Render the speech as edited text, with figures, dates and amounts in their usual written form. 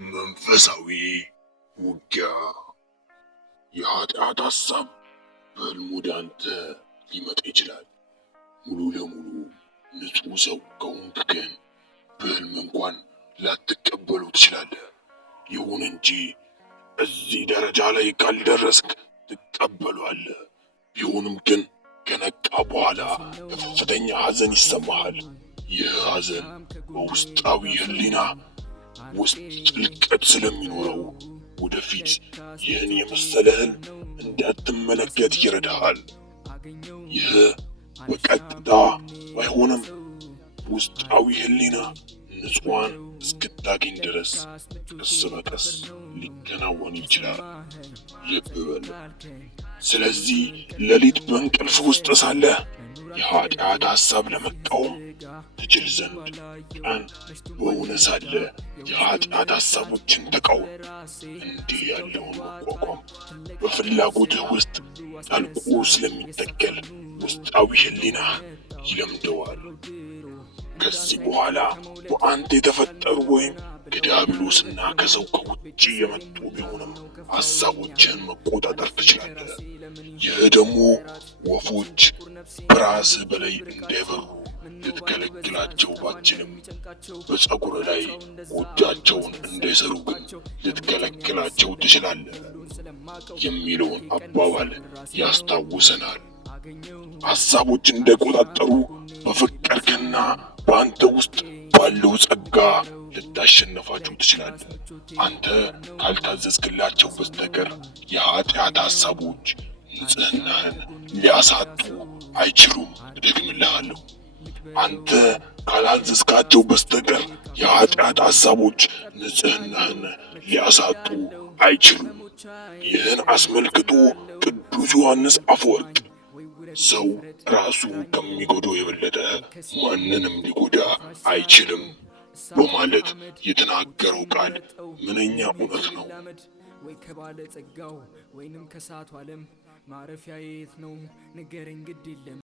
መንፈሳዊ ውጊያ። የኃጢአት ሐሳብ በሕልም ወደ አንተ ሊመጣ ይችላል። ሙሉ ለሙሉ ንጹሕ ሰው ከሆንክ ግን በሕልም እንኳን ላትቀበሉ ትችላለህ። ይሁን እንጂ እዚህ ደረጃ ላይ ካልደረስክ ትቀበሏለህ። ቢሆንም ግን ከነቃ በኋላ ከፍተኛ ሐዘን ይሰማሃል። ይህ ሐዘን በውስጣዊ ሕሊና ውስጥ ጥልቀት ስለሚኖረው ወደፊት ይህን የመሰለ ሕልም እንዳትመለከት ይረዳሃል። ይህ በቀጥታ ባይሆንም ውስጣዊ ሕሊና ንጹሐን እስክታገኝ ድረስ ቀስ በቀስ ሊከናወን ይችላል። ልብ በል። ስለዚህ ሌሊት በእንቅልፍ ውስጥ ሳለህ የኃጢአት ሐሳብ ለመቃወም ትችል ዘንድ ቀን በእውነ ሳለ የኃጢአት ሐሳቦችን ተቃወም። እንዲህ ያለውን መቋቋም በፍላጎትህ ውስጥ ጠልቆ ስለሚተከል ውስጣዊ ሕሊና ይለምደዋል። ከዚህ በኋላ በአንተ የተፈጠሩ ወይም ከዲያብሎስና ከሰው ከውጭ የመጡ ቢሆንም ሐሳቦችን መቆጣጠር ትችላለህ። ይህ ደግሞ ወፎች በራስህ በላይ እንዳይበሩ ልትከለክላቸው ባትችልም በፀጉር ላይ ጎጃቸውን እንዳይሰሩ ግን ልትከለክላቸው ትችላለህ የሚለውን አባባል ያስታውሰናል። ሐሳቦች እንዳይቆጣጠሩ በፍቅርህና በአንተ ውስጥ ባለው ጸጋ ልታሸንፋቸው ትችላለህ። አንተ ካልታዘዝክላቸው በስተቀር የኃጢአት ሐሳቦች ንጽሕናህን ሊያሳጡ አይችሉም። እደግምልሃለሁ፣ አንተ ካላዘዝካቸው በስተቀር የኃጢአት ሐሳቦች ንጽሕናህን ሊያሳጡ አይችሉም። ይህን አስመልክቶ ቅዱስ ዮሐንስ አፈወርቅ ሰው ራሱ ከሚጎዳው የበለጠ ማንንም ሊጎዳ አይችልም በማለት የተናገረው ቃል ምንኛ እውነት ነው። ወይ ከባለ ጸጋው ወይንም ከሳቱ ዓለም ማረፊያ የት ነው? ንገረኝ ግድ የለም።